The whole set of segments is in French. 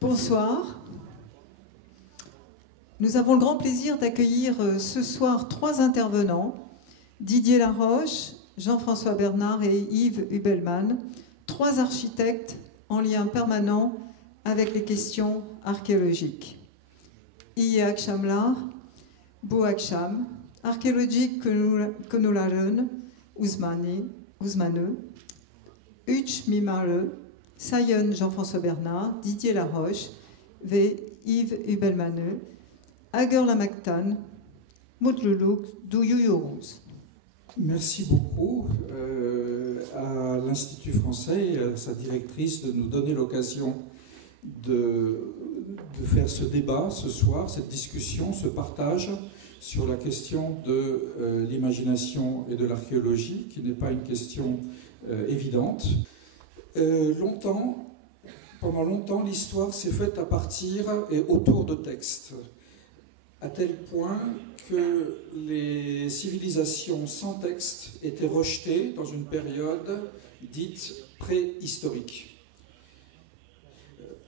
Bonsoir. Nous avons le grand plaisir d'accueillir ce soir 3 intervenants, Didier Laroche, Jean-François Bernard et Yves Hubelmann, 3 architectes en lien permanent avec les questions archéologiques. Iyak Shamlar, Bouakcham, archéologique Konolaren, Ousmane, Uch Mimare, Sayon Jean-François Bernard, Didier Laroche, Yves Hubelmann, Ager Lamaktan, Moutluluk, Douyouyourous. Merci beaucoup à l'Institut français et à sa directrice de nous donner l'occasion de faire ce débat ce soir, cette discussion, ce partage sur la question de l'imagination et de l'archéologie, qui n'est pas une question évidente. Pendant longtemps, l'histoire s'est faite à partir et autour de textes, à tel point que les civilisations sans texte étaient rejetées dans une période dite préhistorique.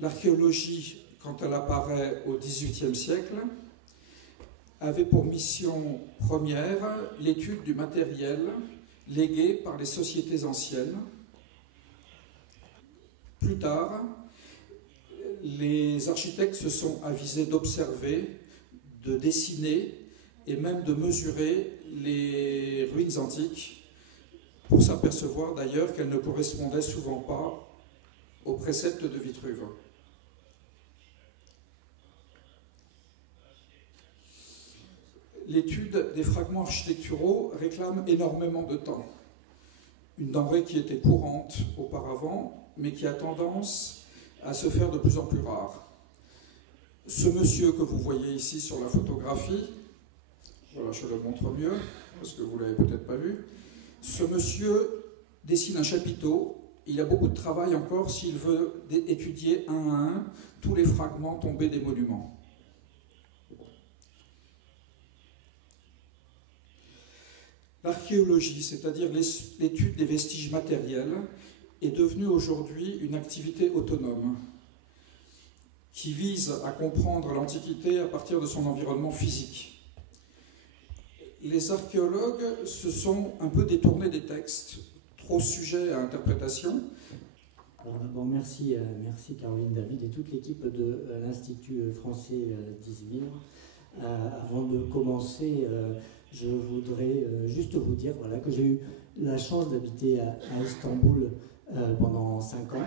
L'archéologie, quand elle apparaît au XVIIIe siècle, avait pour mission première l'étude du matériel légué par les sociétés anciennes. Plus tard, les architectes se sont avisés d'observer, de dessiner et même de mesurer les ruines antiques pour s'apercevoir d'ailleurs qu'elles ne correspondaient souvent pas aux préceptes de Vitruve. L'étude des fragments architecturaux réclame énormément de temps. Une denrée qui était courante auparavant, mais qui a tendance à se faire de plus en plus rare. Ce monsieur que vous voyez ici sur la photographie, voilà, je le montre mieux, parce que vous ne l'avez peut-être pas vu, ce monsieur dessine un chapiteau. Il a beaucoup de travail encore s'il veut étudier un à un tous les fragments tombés des monuments. L'archéologie, c'est-à-dire l'étude des vestiges matériels, est devenue aujourd'hui une activité autonome qui vise à comprendre l'Antiquité à partir de son environnement physique. Les archéologues se sont un peu détournés des textes, trop sujets à interprétation. Alors d'abord, merci Caroline David et toute l'équipe de l'Institut français d'Izmir. Avant de commencer, je voudrais juste vous dire que j'ai eu la chance d'habiter à Istanbul pendant 5 ans.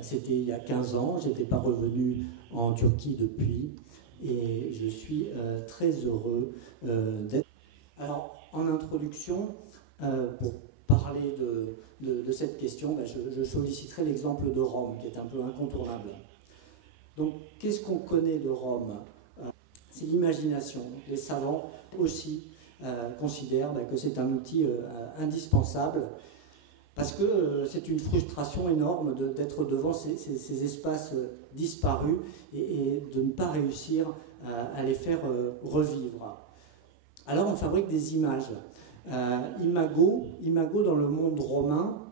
C'était il y a 15 ans, je n'étais pas revenu en Turquie depuis et je suis très heureux d'être. Alors, en introduction, pour parler de cette question, je solliciterai l'exemple de Rome, qui est un peu incontournable. Donc, qu'est-ce qu'on connaît de Rome ? C'est l'imagination. Les savants aussi considèrent que c'est un outil indispensable parce que c'est une frustration énorme d'être devant ces espaces disparus et de ne pas réussir à les faire revivre. Alors on fabrique des images. Imago dans le monde romain,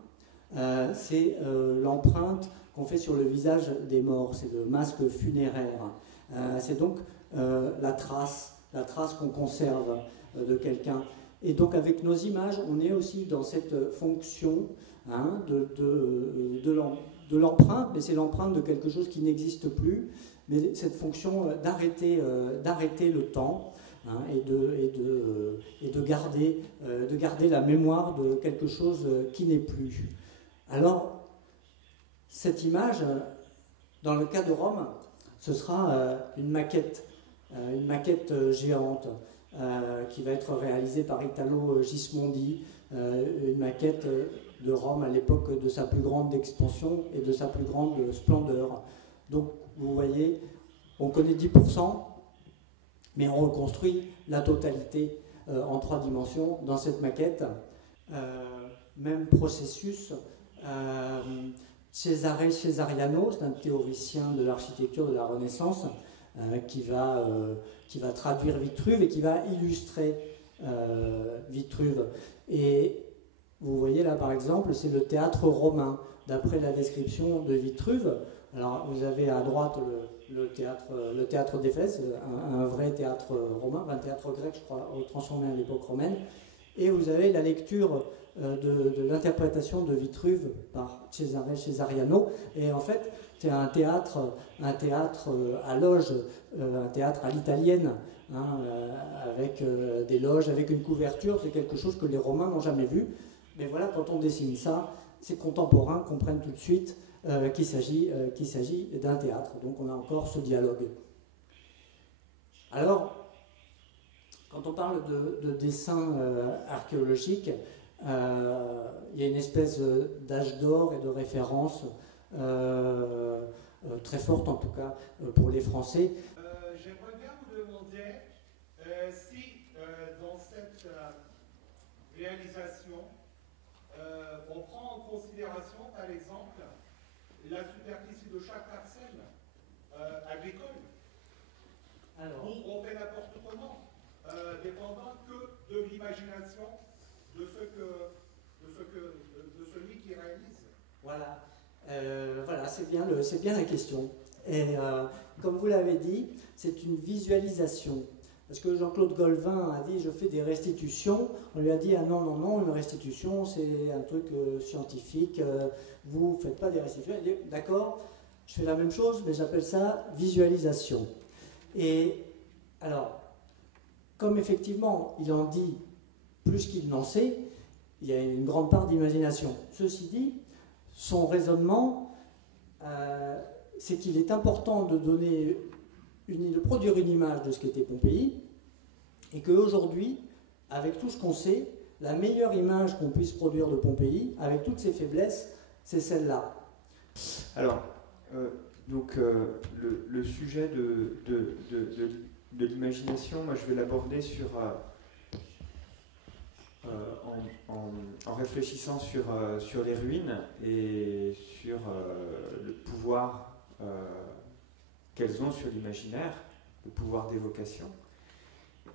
c'est l'empreinte qu'on fait sur le visage des morts, c'est le masque funéraire. C'est donc la trace qu'on conserve de quelqu'un. Et donc avec nos images, on est aussi dans cette fonction de l'empreinte, mais c'est l'empreinte de quelque chose qui n'existe plus, mais cette fonction d'arrêter le temps et de garder la mémoire de quelque chose qui n'est plus. Alors, cette image, dans le cas de Rome, ce sera une maquette géante qui va être réalisée par Italo Gismondi, une maquette de Rome à l'époque de sa plus grande expansion et de sa plus grande splendeur. Donc vous voyez, on connaît 10%, mais on reconstruit la totalité en 3 dimensions dans cette maquette. Même processus. Cesare Cesariano, c'est un théoricien de l'architecture de la Renaissance, qui va traduire Vitruve et qui va illustrer Vitruve. Et vous voyez là par exemple, c'est le théâtre romain. d'après la description de Vitruve. Alors vous avez à droite le théâtre d'Éphèse, un vrai théâtre romain, un théâtre grec, je crois, transformé à l'époque romaine. Et vous avez la lecture de l'interprétation de Vitruve par Cesare Cesariano. Et en fait, c'est un théâtre à loge, un théâtre à l'italienne, hein, avec des loges, avec une couverture. C'est quelque chose que les Romains n'ont jamais vu. Mais voilà, quand on dessine ça, ces contemporains comprennent tout de suite qu'il s'agit d'un théâtre. Donc on a encore ce dialogue. Alors, quand on parle de dessin archéologique, il y a une espèce d'âge d'or et de référence très forte, en tout cas, pour les Français. J'aimerais bien vous demander si dans cette réalisation, on prend en considération, par exemple, la superficie de chaque parcelle agricole. Alors, Ou on fait n'importe comment, dépendant que de l'imagination de celui qui réalise. voilà, voilà, c'est bien la question. Et comme vous l'avez dit, c'est une visualisation. Parce que Jean-Claude Golvin a dit « je fais des restitutions ». On lui a dit « ah non, non, non, une restitution, c'est un truc scientifique, vous ne faites pas des restitutions ». Il dit « d'accord, je fais la même chose, mais j'appelle ça visualisation ». Et alors, comme effectivement, il en dit plus qu'il n'en sait, il y a une grande part d'imagination. Ceci dit, son raisonnement, c'est qu'il est important de produire une image de ce qu'était Pompéi, et qu'aujourd'hui, avec tout ce qu'on sait, la meilleure image qu'on puisse produire de Pompéi, avec toutes ses faiblesses, c'est celle-là. Alors, le sujet de l'imagination, moi je vais l'aborder en réfléchissant sur les ruines et sur le pouvoir qu'elles ont sur l'imaginaire, le pouvoir d'évocation.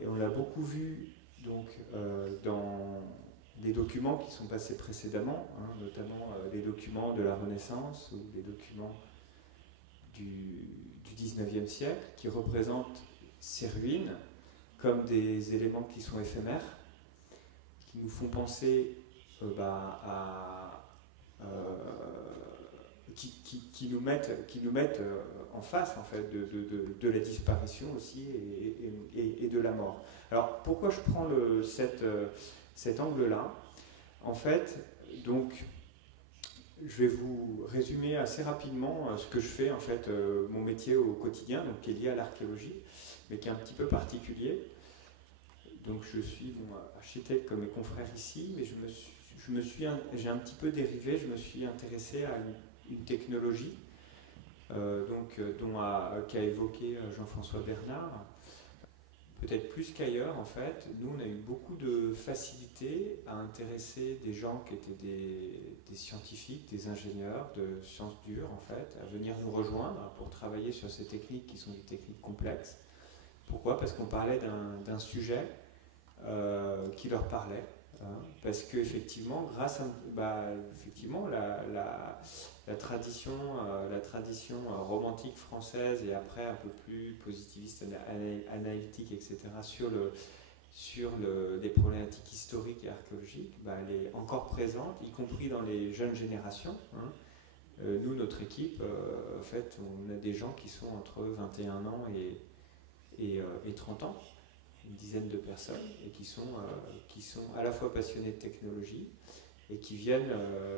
Et on l'a beaucoup vu donc, dans les documents qui sont passés précédemment, hein, notamment les documents de la Renaissance ou les documents du XIXe siècle, qui représentent ces ruines comme des éléments qui sont éphémères, qui nous font penser qui nous mettent en face en fait, de la disparition aussi et de la mort. Alors pourquoi je prends cet angle-là? En fait, donc, je vais vous résumer assez rapidement ce que je fais, en fait, mon métier au quotidien, donc, qui est lié à l'archéologie, mais qui est un petit peu particulier. Donc je suis architecte comme mes confrères ici, mais j'ai un petit peu dérivé, je me suis intéressé à une technologie qu'a évoqué Jean-François Bernard. Peut-être plus qu'ailleurs, en fait, nous on a eu beaucoup de facilité à intéresser des gens qui étaient des scientifiques, des ingénieurs de sciences dures, en fait, à venir nous rejoindre pour travailler sur ces techniques qui sont des techniques complexes. Pourquoi? Parce qu'on parlait d'un sujet qui leur parlait, hein, parce qu'effectivement, grâce à effectivement, la tradition romantique française et après un peu plus positiviste, analytique, etc., sur les problématiques historiques et archéologiques, elle est encore présente, y compris dans les jeunes générations. Hein. Nous, notre équipe, en fait, on a des gens qui sont entre 21 ans et 30 ans, une dizaine de personnes, et qui sont à la fois passionnés de technologie et qui viennent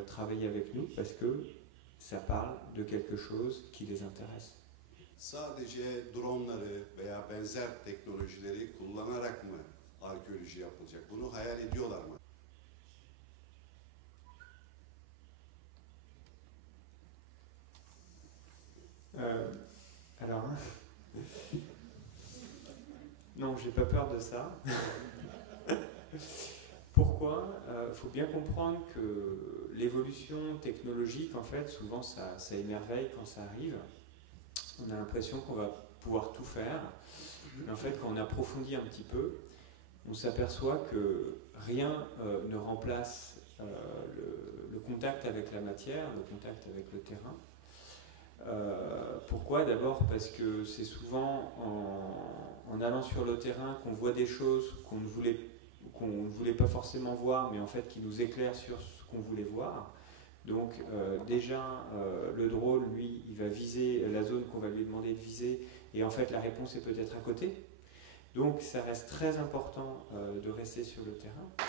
travailler avec nous parce que ça parle de quelque chose qui les intéresse. Sadece dronları veya benzer teknolojileri kullanarak mı arkeoloji yapılacak? Bunu hayal ediyorlar mı? Alors, non, j'ai pas peur de ça. Pourquoi? Faut bien comprendre que l'évolution technologique, en fait, souvent ça émerveille quand ça arrive. On a l'impression qu'on va pouvoir tout faire. Mais en fait, quand on approfondit un petit peu, on s'aperçoit que rien ne remplace le contact avec la matière, le contact avec le terrain. Pourquoi? D'abord parce que c'est souvent en allant sur le terrain qu'on voit des choses qu'on ne voulait pas forcément voir, mais en fait qui nous éclairent sur ce qu'on voulait voir. Donc déjà, le drone, lui, il va viser la zone qu'on va lui demander de viser, et en fait la réponse est peut-être à côté. Donc ça reste très important de rester sur le terrain.